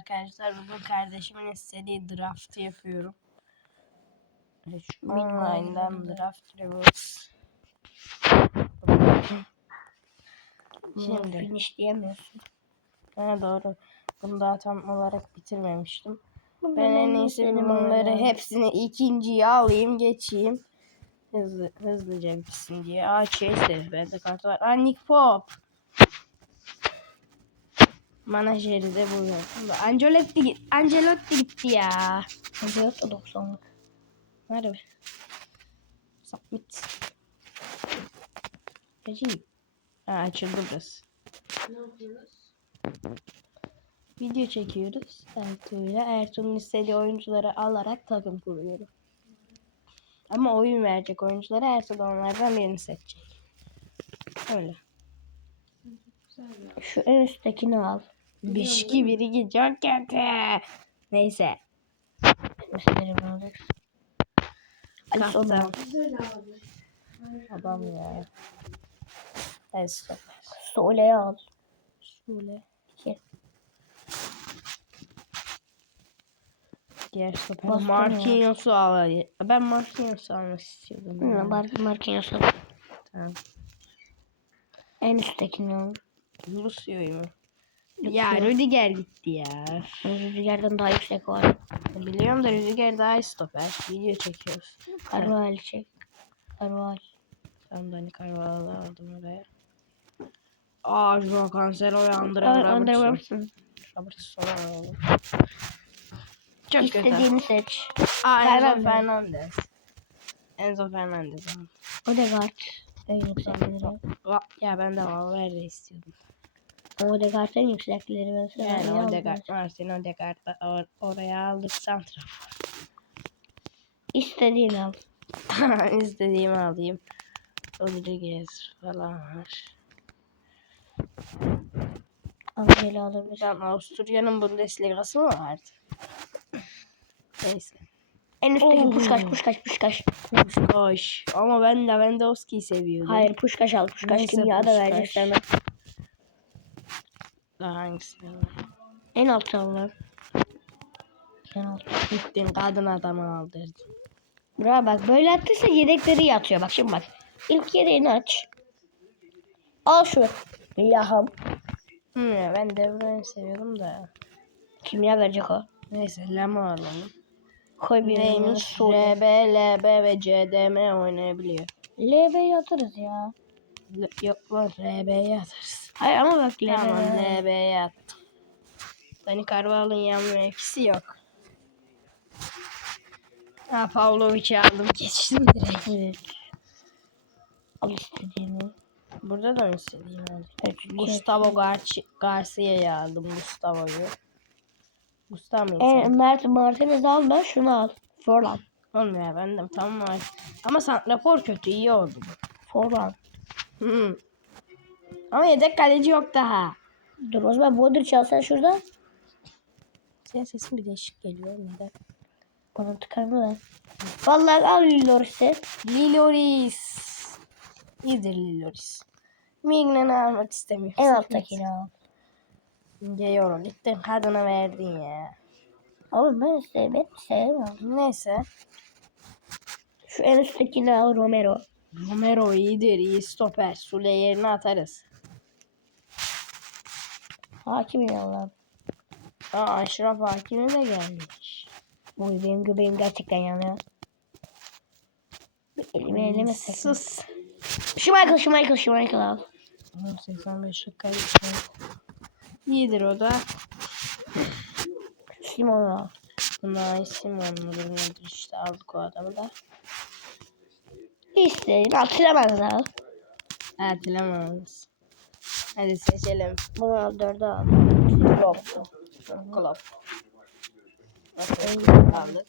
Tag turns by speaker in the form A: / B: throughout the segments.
A: Arkadaşlar bugün kardeşimin istediği draftı yapıyorum. Şu
B: bölümde.
A: draft reverse.
B: Şimdi. Finish diyemiyorsun.
A: ha, doğru. Bunu daha tam olarak bitirmemiştim.
B: Ben
A: Ben en iyisi bunları hepsini ikinciye alayım geçeyim. Hızlı, hızlıca bitsin diye. Aa Chase bende kart var. Aa Nick Pop. Manajeri de bu. Ancelotti, git- Ancelotti gitti ya.
B: Da 90'lık.
A: Nerede? Submit. Peki. Ha, açıldı burası. Video çekiyoruz. Ertuğ'la. Ertuğ'un istediği oyuncuları alarak takım kuruyorum. Ama oyun verecek oyunculara Ertuğ da onlardan birini seçecek. Öyle.
B: Şu en üsttekini al.
A: Bişki biri çok kötü. Neyse. Kaptan.
B: Sona.
A: Adam ya. Evet stop.
B: Sole'yi al.
A: Şöyle.
B: İki.
A: Diğer stoper. Marquinhos'u al. Ben Marquinhos'u almak istiyordum.
B: Hı, Mark Marquinhos'u.
A: Tamam.
B: En üsttekini al.
A: Lusio'yu mu? Ya. Rüdiger gitti ya.
B: Rüzgardan daha yüksek var.
A: Biliyorum da Rüdiger daha iyi stoper. Video çekiyoruz.
B: Karval çek. Karval.
A: Tamam Dani Carvalho'yu aldım oraya. Aa Joao Cancelo'yu Andre Robertson.
B: Robertson.
A: Alalım. Çok kötü.
B: İstediğini seç.
A: Aa Enzo. Fernandez. Enzo Fernandez. al.
B: Odegaard. En yüksekleri.
A: Va- Ya ben de Valverde istiyordum.
B: Odegaard en yüksekleri. Ben sana
A: Yani Odegaard? Martin Odegaard da or- oraya aldık santrafor.
B: İstediğini al.
A: İstediğimi alayım. Rodriguez falan var.
B: Angela alabilir.
A: Şu Avusturya'nın Bundesliga'sı mı vardı? Neyse.
B: En üstteki
A: Oo.
B: Puşkaş, Puşkaş, Puşkaş.
A: Puşkaş. Ama ben Lewandowski'yi seviyordum.
B: Hayır Puşkaş al. Puşkaş
A: Neyse,
B: kimya da
A: Puşkaş.
B: verecek sana.
A: Daha hangisini?
B: En altta al lan. En altta.
A: Gittin kadın adamı aldırdın.
B: Bura bak böyle attıysa yedekleri yatıyor. Bak şimdi bak. İlk yedeğini aç. Al şu. Yaham.
A: Hmm, ben De Bruyne'i seviyordum da.
B: Kimya verecek o.
A: Neyse Lemo alalım.
B: Koy bir
A: Neymiş? RB, LB ve CDM oynayabiliyor.
B: LB'yi atarız ya.
A: Yok lan RB'ye atarız.
B: Hayır ama bak.
A: Tamam LB'ye attım. Dani Carvalho'nun yan mevkisi yok. Ha Pavlovic'i aldım geçtim direkt.
B: Al istediğini.
A: Burada da mı istediğim aldım?
B: Çünkü-
A: Gustavo Garci- Garcia'yı aldım Gustavo'yu. Gustavo
B: E? Mert Martinez al ben şunu al. Forlan.
A: Olmuyor ya ben de tamam var. Ama santrafor kötü iyi oldu bu.
B: Forlan.
A: Hı. Ama yedek kaleci yok daha.
B: Dur o zaman Modric alsan şurada.
A: Senin sesin bir değişik geliyor neden?
B: Tıkanma lan. Vallahi al Loris'i.
A: Liloris. İyidir Liloris. Mignon'u almak istemiyorum.
B: En alttakini al.
A: Geliyorum. Gittin kadına verdin ya.
B: Oğlum ben ben sevmem.
A: Neyse.
B: Şu en üsttekini al Romero.
A: Romero iyidir. iyi stoper. Sule yerine atarız.
B: Hakim ya lan.
A: Aa Aşraf Hakimi de gelmiş.
B: Uy benim göbeğim gerçekten yanıyor. Bir elimi elime sakın.
A: Sus.
B: Şu Michael, şu Michael, şu Michael al.
A: Oğlum 85 dakika geçti. İyidir o da.
B: Şu Simon'u al.
A: İsim mudur nedir işte aldık o adamı da.
B: Tilemez al.
A: Ertelememiz. Hadi seçelim.
B: Bunu al dörde al.
A: Klopp. Okey, aldık.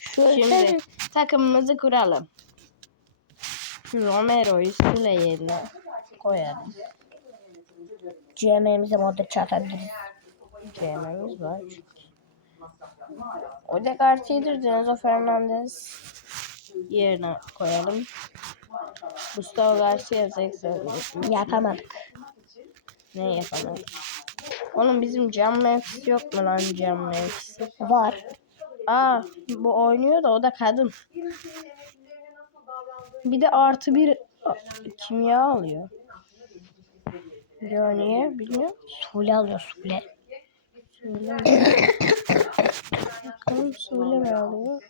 B: Şu
A: Şimdi takımımızı kuralım. Romero'yu Sule yerine koyalım.
B: GM'mize Modric atabiliriz.
A: CM'miz var. Odegaard iyidir. Enzo Fernandez yerine koyalım. Gustavo Garcia 80.
B: Yapamadık.
A: Ne yapalım? Oğlum bizim cam mevkisi yok mu lan cam mevkisi?
B: Var.
A: Aa bu oynuyor da o da kadın. Bir de artı bir kimya alıyor. Ya niye bilmiyorum.
B: Sule alıyor Sule.
A: Bakalım Sule mi alıyor?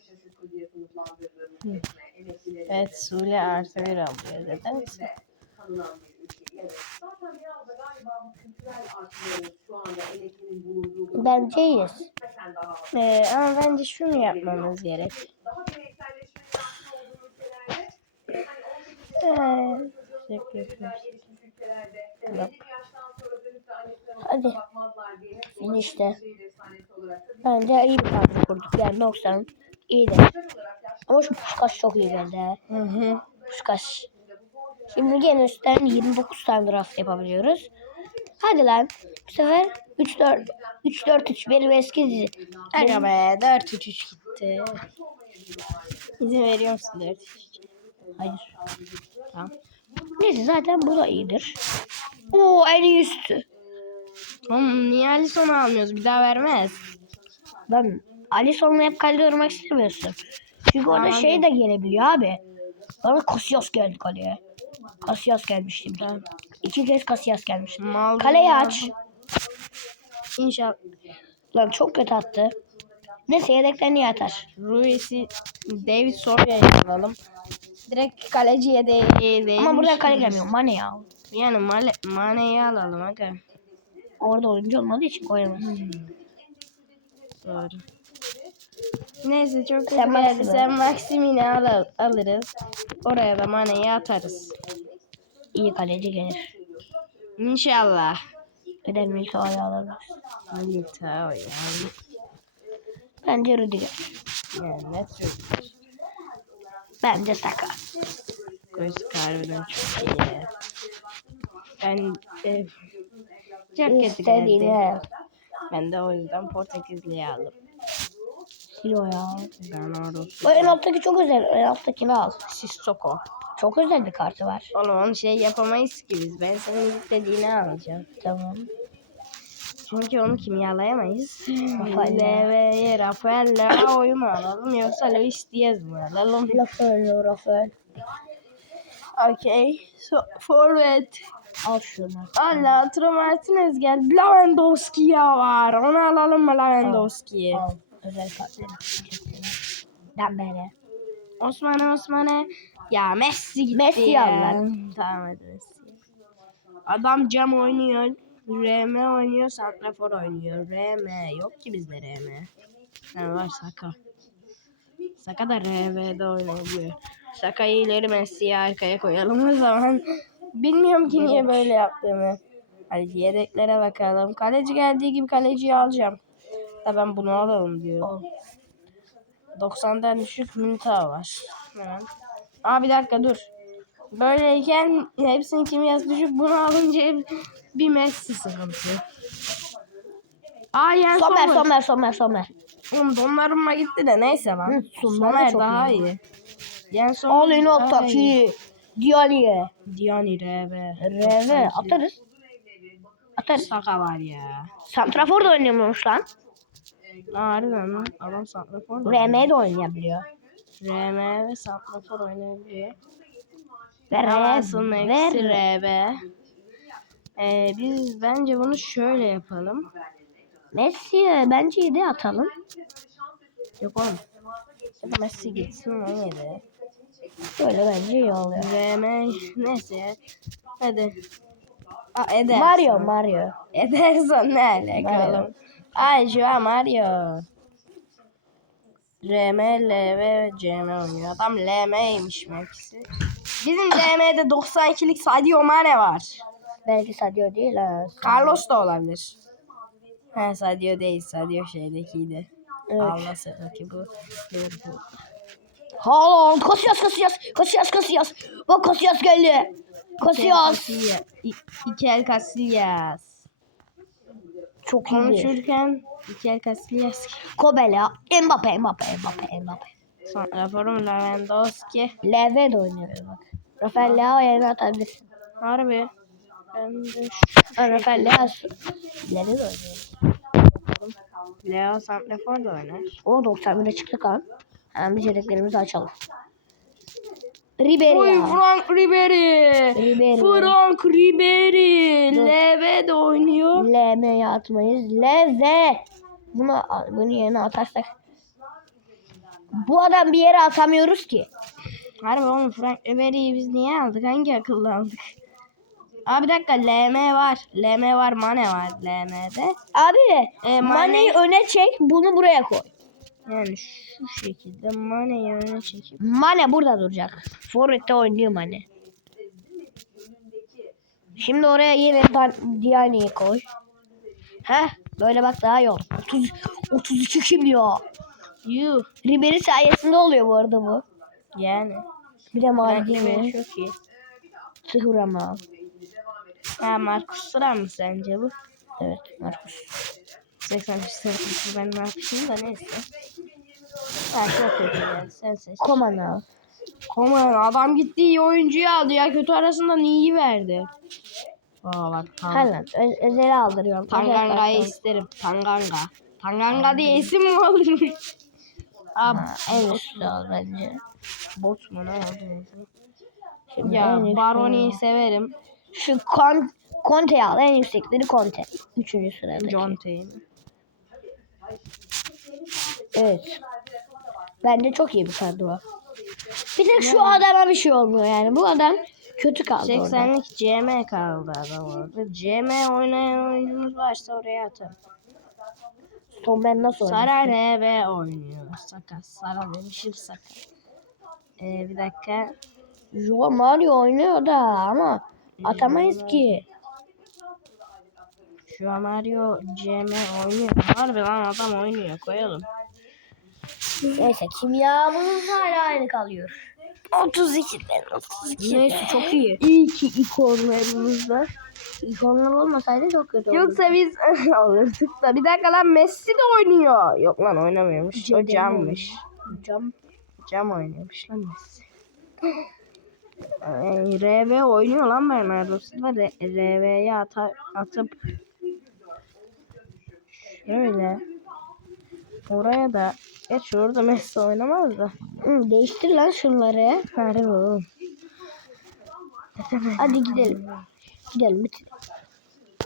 A: Evet Sule artı bir alıyor. Nedense.
B: Bence iyiyiz.
A: Ee, ama bence şunu yapmamız gerek. Ee.
B: Hadi. İşte. Bence iyi bir kadro kurduk. Yani 90 iyiydi. Ama şu Puskas çok iyi geldi.
A: Hı hı.
B: Puskas. Şimdi gene üstten 29 tane draft yapabiliyoruz. Hadi lan. Bu sefer 3-4 3-4-3 benim eski dizi.
A: Aga be 4-3-3 gitti. İzin veriyor musun 4
B: Hayır.
A: Tamam.
B: Neyse zaten bu da iyidir. Oo en üstü.
A: Oğlum niye Alisson'u almıyoruz? Bir daha vermez.
B: Ben Alisson'la hep kalede oynamak istemiyorsun. Çünkü orada
A: Tamam.
B: şey de gelebiliyor abi. Bana Casillas geldi kaleye. Casillas gelmişti. bir.
A: Tamam.
B: İki kez Casillas gelmişti.
A: Mal
B: Kaleyi aç.
A: İnşallah
B: Lan çok kötü attı. Neyse yedekten iyi atar.
A: Ruiz'i David Sorya'ya alalım. Direkt kaleciye de değil.
B: Ama burada kale gelmiyor. Mane ya.
A: Yani Mane, Mane'yi alalım aga.
B: Orada oyuncu olmadığı için koyamaz.
A: Doğru. Neyse çok
B: Sen
A: kötü geldi.
B: Maxim'i
A: Sen Maximini al alırız. Oraya da Mane'yi atarız.
B: İyi kaleci gelir.
A: İnşallah.
B: Bir de Milito'yu alırız.
A: Militao yani.
B: Bence Rüdiger.
A: Yani söyleyeyim.
B: Bence Saka.
A: Göz harbiden çok iyi. Ben e, çok kötü
B: İstediğini
A: geldi.
B: al.
A: Ben de o yüzden Portekizli'yi aldım.
B: Kilo ya.
A: Ben orada
B: O en alttaki çok özel. En alttakini al.
A: Sissoko.
B: Çok özel bir kartı var.
A: Oğlum onu şey yapamayız ki biz. Ben senin istediğini alacağım.
B: Tamam.
A: Çünkü onu kimyalayamayız.
B: Rafael Leao.
A: LV'ye Rafael Leao'yu mu alalım yoksa Luis Diaz mi alalım?
B: Rafael, Rafael.
A: Okey. So, forvet.
B: Al şunu.
A: Allah Lautaro Martinez geldi. Lewandowski ya var. Onu alalım mı Lewandowski'yi?
B: Al. Özel kartları. Dembele.
A: Osman'e Osman'e. Ya Messi gitti
B: Messi
A: ya.
B: al lan.
A: Tamam hadi Messi. Adam cam oynuyor. RM oynuyor. Santrafor oynuyor. RM. Yok ki bizde RM. Ha var Saka. Saka da RM'de oynayabiliyor. Saka'yı ileri Messi'yi arkaya koyalım o zaman. Bilmiyorum ki niye böyle yaptığımı. Hadi yedeklere bakalım. Kaleci geldiği gibi kaleciyi alacağım. Da ben bunu alalım diyorum. 90'dan düşük Militao var. Hemen. Aa bir dakika dur. Böyleyken hepsinin kimyası düşük. Bunu alınca bir Messi sıkıntı. Aa yani
B: Somer,
A: Sommer.
B: Somer, Somer, Somer.
A: Oğlum donlarıma gitti de neyse lan.
B: Hı,
A: Somer daha
B: iyi.
A: iyi. Yani Sommer
B: Al en
A: daha iyi.
B: alttaki. Dialye.
A: Diani RB.
B: Reve. Atarız. Atarız.
A: Saka var ya.
B: Santrafor da oynayamıyormuş lan.
A: Harbiden lan. Adam santrafor da
B: RM de oynayabiliyor.
A: RM ve santrafor oynayabiliyor.
B: Ve
A: eksi
B: Ve
A: RB. Ee, biz bence bunu şöyle yapalım.
B: Messi'ye bence iyi de atalım.
A: Yok oğlum. Ya da Messi gitsin o yedi.
B: Böyle bence iyi oluyor.
A: RM neyse. Hadi. Aa, Ederson.
B: Mario, Mario.
A: Ederson ne alaka
B: Mario.
A: Oğlum? Ay şu an Mario. RM, LV ve CM oynuyor. Adam LM'ymiş Max'i. Bizim CM'de 92'lik Sadio Mane var.
B: Belki Sadio değil ha.
A: Carlos da olabilir. He Sadio değil. Sadio şeydekiydi.
B: Evet.
A: Allah ki bu. Liverpool.
B: Haaland, Casillas, Casillas, Casillas, Casillas. Bak Casillas geldi. Casillas.
A: Casillas. İ- Iker Casillas.
B: Çok iyi.
A: Konuşurken Iker Casillas.
B: Kobela, Mbappe, Mbappe, Mbappe, Mbappe.
A: Raporum Lewandowski.
B: LV de oynuyor bak. Rafael Leao yerine atabilirsin.
A: Harbi. Ben de
B: Rafael Leas. İleri de oynuyor.
A: Leo Santrafor da oynar.
B: O 91'e çıktık ha. Hemen içeriklerimizi açalım. Ribery
A: Oy. Frank Ribery.
B: Ribery.
A: Frank Ribery. Leve de oynuyor.
B: LM'ye atmayız. Leze. Bunu, bunu yerine atarsak. Bu adam bir yere atamıyoruz ki.
A: Harbi oğlum Frank Ribery'yi biz niye aldık? Hangi akıllı aldık? Abi bir dakika LM var. LM var Mane var LM'de.
B: Abi
A: E,
B: Mane'yi öne çek bunu buraya koy.
A: Yani şu şekilde Mane'yi öne çekip.
B: Mane burada duracak. Forvet'te oynuyor Mane. Şimdi oraya yine Diane'yi koy. Heh böyle bak daha oldu. 30, 32 kim ya?
A: Yuh.
B: Ribery sayesinde oluyor bu arada bu.
A: Yani.
B: Bir de Maldini.
A: çok iyi.
B: Sıfır ama.
A: Ha Marcus Thuram mı sence bu?
B: Evet Marcus.
A: 85 sırası ben Marcus'um da neyse. Ha çok kötü yani sen seç.
B: Koman al.
A: Koman adam gitti iyi oyuncuyu aldı ya kötü arasından iyi verdi. Aa bak.
B: Haaland. Ö- Özel'i aldırıyorum.
A: Tanganga'yı isterim. Tanganga. Tanganga diye isim mi olurmuş? Abi
B: en üstte al bence.
A: bot mu ne oldu?
B: Şimdi
A: Ya Baroni'yi severim.
B: Şu Con Conte'yi al. En yüksekleri Conte. Üçüncü sıradaki.
A: John Terry.
B: Evet. Bence çok iyi bir kadro. Bir tek şu adama bir şey olmuyor yani. Bu adam kötü kaldı orada.
A: 80'lik CM kaldı adam orada. CM oynayan oyuncumuz varsa oraya atarım.
B: Son ben nasıl oynayayım?
A: Sara RB oynuyor. Sakat. Sara demişim sakat. Ee, bir dakika.
B: Jo Mario oynuyor da ama atamayız ki.
A: Şu an Mario CM oynuyor. Harbi lan adam oynuyor. Koyalım.
B: Neyse kimyamız hala aynı kalıyor. 32'den 32.
A: Neyse çok iyi.
B: İyi ki ikonlarımız var. İkonlar olmasaydı çok kötü olurdu.
A: Yoksa biz alırdık da. Bir dakika lan Messi de oynuyor. Yok lan oynamıyormuş. O
B: Cedeni
A: cammış.
B: Cam.
A: Cam oynuyormuş lan Messi. RV oynuyor lan Bernardo Silva. RV'ye atıp şöyle oraya da geç orada Messi oynamaz da.
B: Hı, değiştir lan şunları.
A: Harbi oğlum.
B: Hadi gidelim. Gidelim bitir.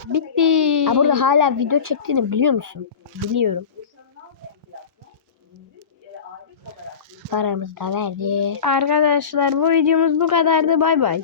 A: Bitti.
B: Ha, burada hala video çektiğini biliyor musun?
A: biliyorum.
B: Paramızı da verdi.
A: Arkadaşlar bu videomuz bu kadardı. Bay bay.